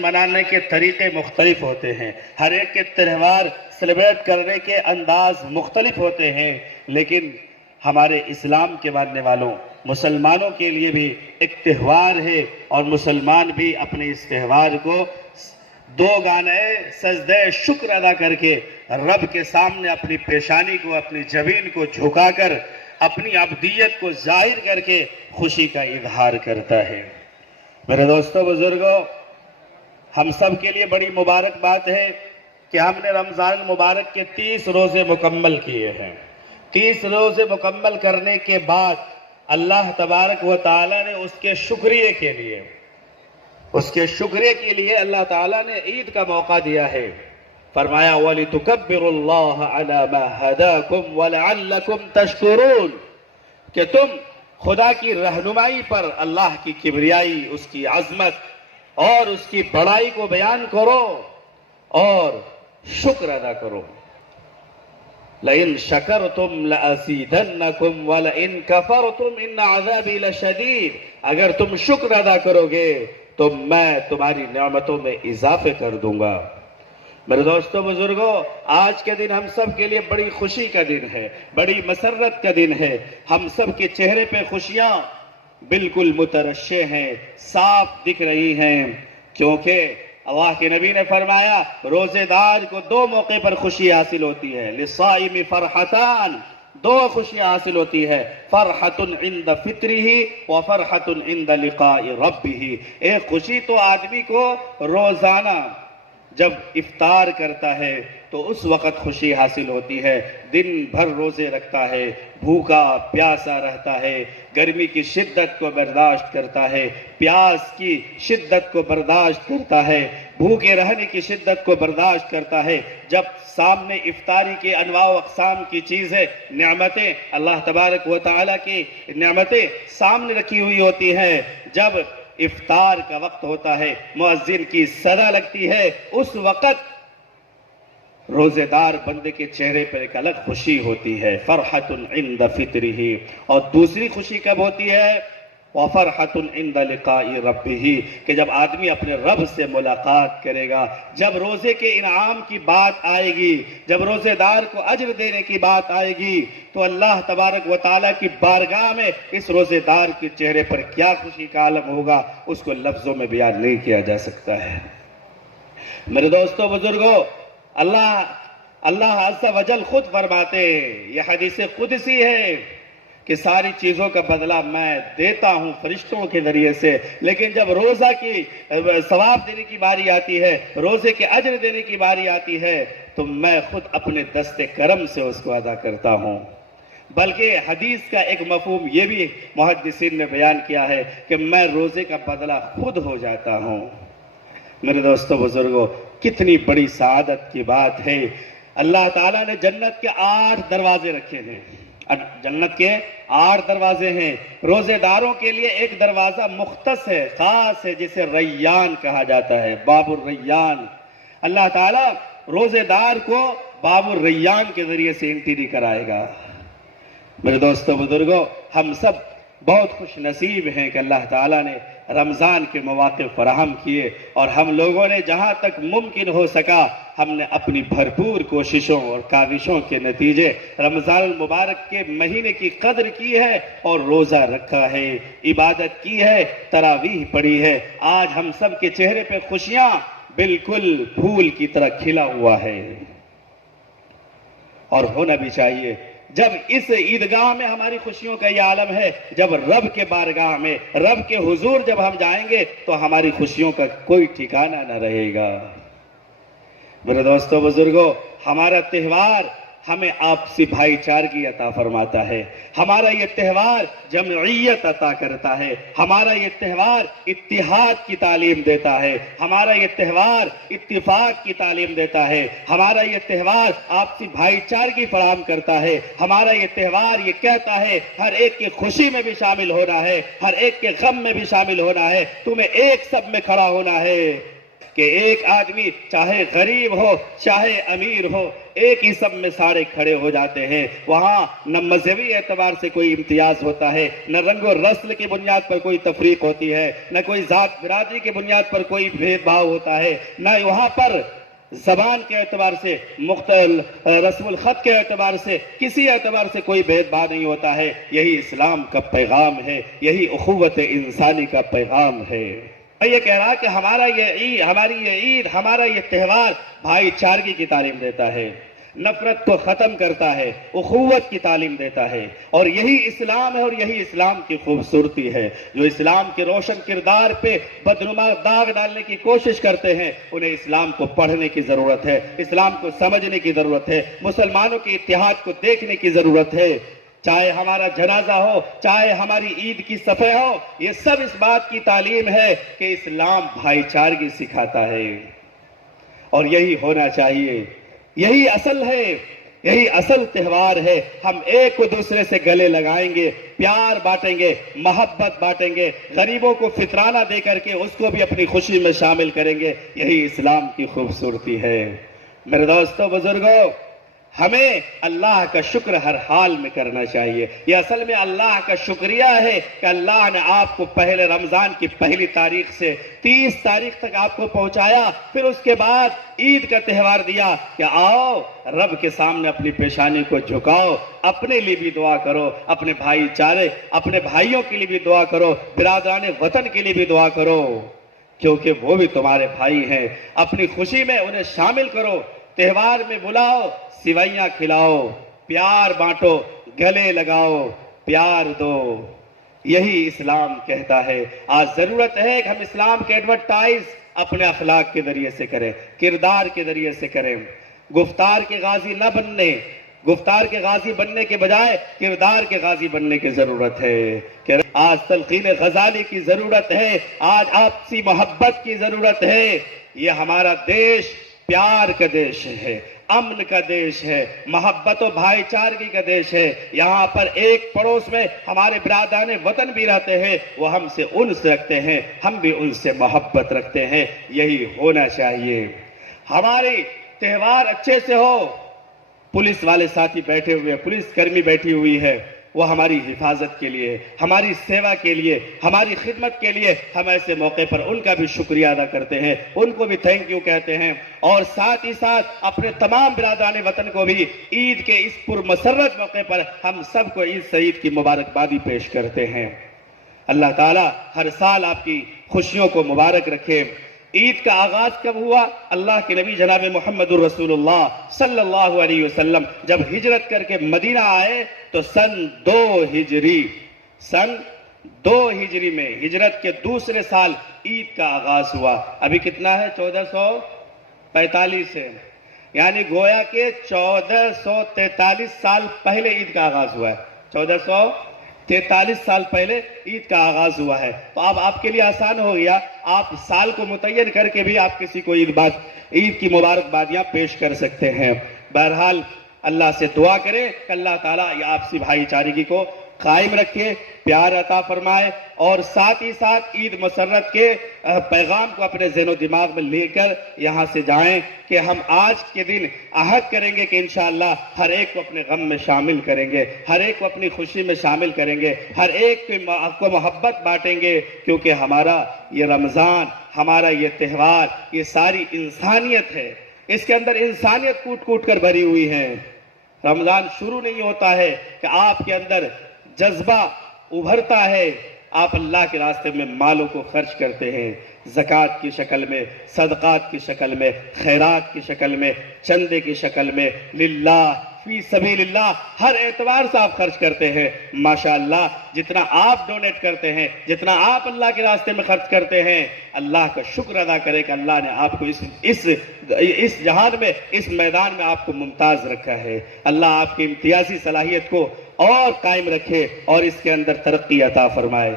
منانے کے طریقے مختلف ہوتے ہیں، ہر ایک کے تہوار سیلیبریٹ کرنے کے انداز مختلف ہوتے ہیں، لیکن ہمارے اسلام کے ماننے والوں مسلمانوں کے لیے بھی ایک تہوار ہے، اور مسلمان بھی اپنے اس تہوار کو دو گانے سجدہ شکر ادا کر کے رب کے سامنے اپنی پیشانی کو، اپنی جبین کو جھکا کر، اپنی عبدیت کو ظاہر کر کے خوشی کا اظہار کرتا ہے۔ میرے دوستو بزرگوں، ہم سب کے لیے بڑی مبارک بات ہے کہ ہم نے رمضان المبارک کے 30 روزے مکمل کیے ہیں۔ 30 روزے مکمل کرنے کے بعد اللہ تبارک و تعالی نے اس کے شکریہ کے لیے اللہ تعالیٰ نے عید کا موقع دیا ہے۔ فرمایا وَلِتُكَبِّرُوا اللَّهَ عَلَى مَا هَدَاكُمْ وَلَعَلَّكُمْ تَشْكُرُونَ کہ تم خدا کی رہنمائی پر اللہ کی کبریائی، اس کی عظمت اور اس کی بڑائی کو بیان کرو اور شکر ادا کرو۔ لَإِن شَكَرْتُمْ لَأَزِيدَنَّكُمْ وَلَإِن كَفَرْتُمْ إِنَّ عَذَابِي لَشَدِيدٌ اگر تم شکر ادا کرو گے تو میں تمہاری نعمتوں میں اضافے کر دوں گا۔ میرے دوستو بزرگوں، آج کے دن ہم سب کے لیے بڑی خوشی کا دن ہے، بڑی مسرت کا دن ہے۔ ہم سب کے چہرے پہ خوشیاں بالکل مترشح ہیں، صاف دکھ رہی ہیں، کیونکہ اللہ کے نبی نے فرمایا روزے دار کو دو موقع پر خوشی حاصل ہوتی ہے، للصائم فرحتان، دو خوشیاں حاصل ہوتی ہے، فرحت عند فطرہ وفرحت عند لقاء ربہ۔ ایک خوشی تو آدمی کو روزانہ جب افطار کرتا ہے تو اس وقت خوشی حاصل ہوتی ہے، دن بھر روزے رکھتا ہے، بھوکا پیاسا رہتا ہے، گرمی کی شدت کو برداشت کرتا ہے، پیاس کی شدت کو برداشت کرتا ہے، بھوکے رہنے کی شدت کو برداشت کرتا ہے۔ جب سامنے افطاری کے انواع و اقسام کی چیزیں، نعمتیں، اللہ تبارک و تعالیٰ کی نعمتیں سامنے رکھی ہوئی ہوتی ہیں، جب افطار کا وقت ہوتا ہے، مؤذن کی صدا لگتی ہے، اس وقت روزے دار بندے کے چہرے پر ایک الگ خوشی ہوتی ہے، فرحت عند فطرہ۔ اور دوسری خوشی کب ہوتی ہے؟ وفرحت عند لقاء ربہ، کہ جب آدمی اپنے رب سے ملاقات کرے گا، جب روزے کے انعام کی بات آئے گی، جب روزے دار کو اجر دینے کی بات آئے گی، تو اللہ تبارک و تعالیٰ کی بارگاہ میں اس روزے دار کے چہرے پر کیا خوشی کا عالم ہوگا، اس کو لفظوں میں بیان نہیں کیا جا سکتا ہے۔ میرے دوستو بزرگوں، اللہ عز و جل خود فرماتے ہیں، یہ حدیث قدسی ہے کہ ساری چیزوں کا بدلہ میں دیتا ہوں فرشتوں کے ذریعے سے، لیکن جب روزہ کی ثواب دینے کی باری آتی ہے، روزے کے اجر دینے کی باری آتی ہے، تو میں خود اپنے دست کرم سے اس کو ادا کرتا ہوں۔ بلکہ حدیث کا ایک مفہوم یہ بھی محدثین نے بیان کیا ہے کہ میں روزے کا بدلہ خود ہو جاتا ہوں۔ میرے دوستو بزرگوں، کتنی بڑی سعادت کی بات ہے۔ اللہ تعالیٰ نے جنت کے 8 دروازے رکھے ہیں، جنت کے 8 دروازے ہیں، روزے داروں کے لیے ایک دروازہ مختص ہے، خاص ہے، جسے ریان کہا جاتا ہے، باب الریان۔ اللہ تعالیٰ روزے دار کو باب الریان کے ذریعے سے انٹری کرائے گا۔ میرے دوستو بزرگوں، ہم سب بہت خوش نصیب ہیں کہ اللہ تعالیٰ نے رمضان کے مواقع فراہم کیے، اور ہم لوگوں نے جہاں تک ممکن ہو سکا ہم نے اپنی بھرپور کوششوں اور کاوشوں کے نتیجے رمضان المبارک کے مہینے کی قدر کی ہے، اور روزہ رکھا ہے، عبادت کی ہے، تراویح پڑھی ہے۔ آج ہم سب کے چہرے پہ خوشیاں بالکل پھول کی طرح کھلا ہوا ہے، اور ہونا بھی چاہیے۔ جب اس عیدگاہ میں ہماری خوشیوں کا یہ عالم ہے، جب رب کے بارگاہ میں، رب کے حضور جب ہم جائیں گے تو ہماری خوشیوں کا کوئی ٹھکانہ نہ رہے گا۔ میرے دوستو بزرگوں، ہمارا تہوار ہمیں آپسی بھائی چارگی عطا فرماتا ہے، ہمارا یہ تہوار جمعیت عطا کرتا ہے، ہمارا یہ تہوار اتحاد کی تعلیم دیتا ہے، ہمارا یہ تہوار اتفاق کی تعلیم دیتا ہے، ہمارا یہ تہوار آپسی بھائی چارگی فراہم کرتا ہے، ہمارا یہ تہوار یہ کہتا ہے ہر ایک کی خوشی میں بھی شامل ہونا ہے، ہر ایک کے غم میں بھی شامل ہونا ہے، تمہیں ایک سب میں کھڑا ہونا ہے۔ کہ ایک آدمی چاہے غریب ہو چاہے امیر ہو ایک ہی سب میں سارے کھڑے ہو جاتے ہیں. وہاں نہ مذہبی اعتبار سے کوئی امتیاز ہوتا ہے، نہ رنگ و نسل کی بنیاد پر کوئی تفریق ہوتی ہے، نہ کوئی ذات برادری کی بنیاد پر کوئی بھید بھاؤ ہوتا ہے، نہ وہاں پر زبان کے اعتبار سے رسم الخط کے اعتبار سے کسی اعتبار سے کوئی بھید بھاؤ نہیں ہوتا ہے. یہی اسلام کا پیغام ہے، یہی اخوت انسانی کا پیغام ہے. میں یہ کہہ رہا کہ ہماری یہ عید ہمارا یہ تہوار بھائی چارگی کی تعلیم دیتا ہے، نفرت کو ختم کرتا ہے، اخوت کی تعلیم دیتا ہے، اور یہی اسلام ہے اور یہی اسلام کی خوبصورتی ہے. جو اسلام کے روشن کردار پہ بدنما داغ ڈالنے کی کوشش کرتے ہیں انہیں اسلام کو پڑھنے کی ضرورت ہے، اسلام کو سمجھنے کی ضرورت ہے، مسلمانوں کے اتحاد کو دیکھنے کی ضرورت ہے. چاہے ہمارا جنازہ ہو، چاہے ہماری عید کی صفحہ ہو، یہ سب اس بات کی تعلیم ہے کہ اسلام بھائی چارگی سکھاتا ہے، اور یہی ہونا چاہیے. یہی اصل ہے، یہی اصل تہوار ہے. ہم ایک دوسرے سے گلے لگائیں گے، پیار بانٹیں گے، محبت بانٹیں گے، غریبوں کو فطرانہ دے کر کے اس کو بھی اپنی خوشی میں شامل کریں گے. یہی اسلام کی خوبصورتی ہے. میرے دوستو بزرگوں، ہمیں اللہ کا شکر ہر حال میں کرنا چاہیے. یہ اصل میں اللہ کا شکریہ ہے کہ اللہ نے آپ کو پہلے رمضان کی پہلی تاریخ سے 30 تاریخ تک آپ کو پہنچایا، پھر اس کے بعد عید کا تہوار دیا کہ آؤ رب کے سامنے اپنی پیشانی کو جھکاؤ، اپنے لیے بھی دعا کرو، اپنے بھائی چارے اپنے بھائیوں کے لیے بھی دعا کرو، برادران وطن کے لیے بھی دعا کرو، کیونکہ وہ بھی تمہارے بھائی ہیں. اپنی خوشی میں انہیں شامل کرو، تہوار میں بلاؤ، سوئیاں کھلاؤ، پیار بانٹو، گلے لگاؤ، پیار دو. یہی اسلام کہتا ہے. آج ضرورت ہے کہ ہم اسلام کے ایڈورٹائز اپنے اخلاق کے ذریعے سے کریں، کردار کے ذریعے سے کریں. گفتار کے غازی نہ بننے، گفتار کے غازی بننے کے بجائے کردار کے غازی بننے کی ضرورت ہے. کہ آج تلقین غزالی کی ضرورت ہے، آج آپسی محبت کی ضرورت ہے. یہ ہمارا دیش پیار کا دیش ہے، امن کا دیش ہے، محبت و بھائی چارگی کا دیش ہے. یہاں پر ایک پڑوس میں ہمارے برادران وطن بھی رہتے ہیں، وہ ہم سے انس رکھتے ہیں، ہم بھی ان سے محبت رکھتے ہیں. یہی ہونا چاہیے. ہمارے تہوار اچھے سے ہو. پولیس والے ساتھی بیٹھے ہوئے، پولیس کرمی بیٹھی ہوئی ہے، وہ ہماری حفاظت کے لیے، ہماری سیوا کے لیے، ہماری خدمت کے لیے. ہم ایسے موقع پر ان کا بھی شکریہ ادا کرتے ہیں، ان کو بھی تھینک یو کہتے ہیں. اور ساتھ ہی ساتھ اپنے تمام برادران وطن کو بھی عید کے اس پرمسرت موقع پر ہم سب کو عید سعید کی مبارکبادی پیش کرتے ہیں. اللہ تعالی ہر سال آپ کی خوشیوں کو مبارک رکھے. عید کا آغاز کب ہوا؟ اللہ کے نبی جناب محمد الرسول اللہ صلی اللہ علیہ وسلم جب ہجرت کر کے مدینہ آئے تو سن 2 ہجری میں ہجرت کے دوسرے سال عید کا آغاز ہوا. ابھی کتنا ہے؟ 1445 ہے، یعنی گویا کہ 1443 سال پہلے عید کا آغاز ہوا ہے. 1443 سال پہلے عید کا آغاز ہوا ہے. تو اب آپ کے لیے آسان ہو گیا، آپ سال کو متعین کر کے بھی آپ کسی کو عید کی مبارکبادیاں پیش کر سکتے ہیں. بہرحال اللہ سے دعا کریں کہ اللہ تعالیٰ یہ آپسی بھائی چارگی کو قائم رکھے، پیار عطا فرمائے، اور ساتھ ہی ساتھ عید مسرت کے پیغام کو اپنے ذہن و دماغ میں لے کر یہاں سے جائیں کہ ہم آج کے دن عہد کریں گے کہ انشاءاللہ ہر ایک کو اپنے غم میں شامل کریں گے، ہر ایک کو اپنی خوشی میں شامل کریں گے، ہر ایک کو محبت بانٹیں گے. کیونکہ ہمارا یہ رمضان، ہمارا یہ تہوار، یہ ساری انسانیت ہے. اس کے اندر انسانیت کوٹ کوٹ کر بھری ہوئی ہے. رمضان شروع نہیں ہوتا ہے کہ آپ کے اندر جذبہ ابھرتا ہے، آپ اللہ کے راستے میں مالوں کو خرچ کرتے ہیں، زکوٰۃ کی شکل میں، صدقات کی شکل میں، خیرات کی شکل میں، چندے کی شکل میں، للہ فی سبیل اللہ ہر اعتبار سے آپ خرچ کرتے ہیں. ماشاءاللہ جتنا آپ ڈونیٹ کرتے ہیں، جتنا آپ اللہ کے راستے میں خرچ کرتے ہیں، اللہ کا شکر ادا کرے کہ اللہ نے آپ کو اس جہاد میں، اس میدان میں آپ کو ممتاز رکھا ہے. اللہ آپ کی امتیازی صلاحیت کو اور قائم رکھے اور اس کے اندر ترقی عطا فرمائے.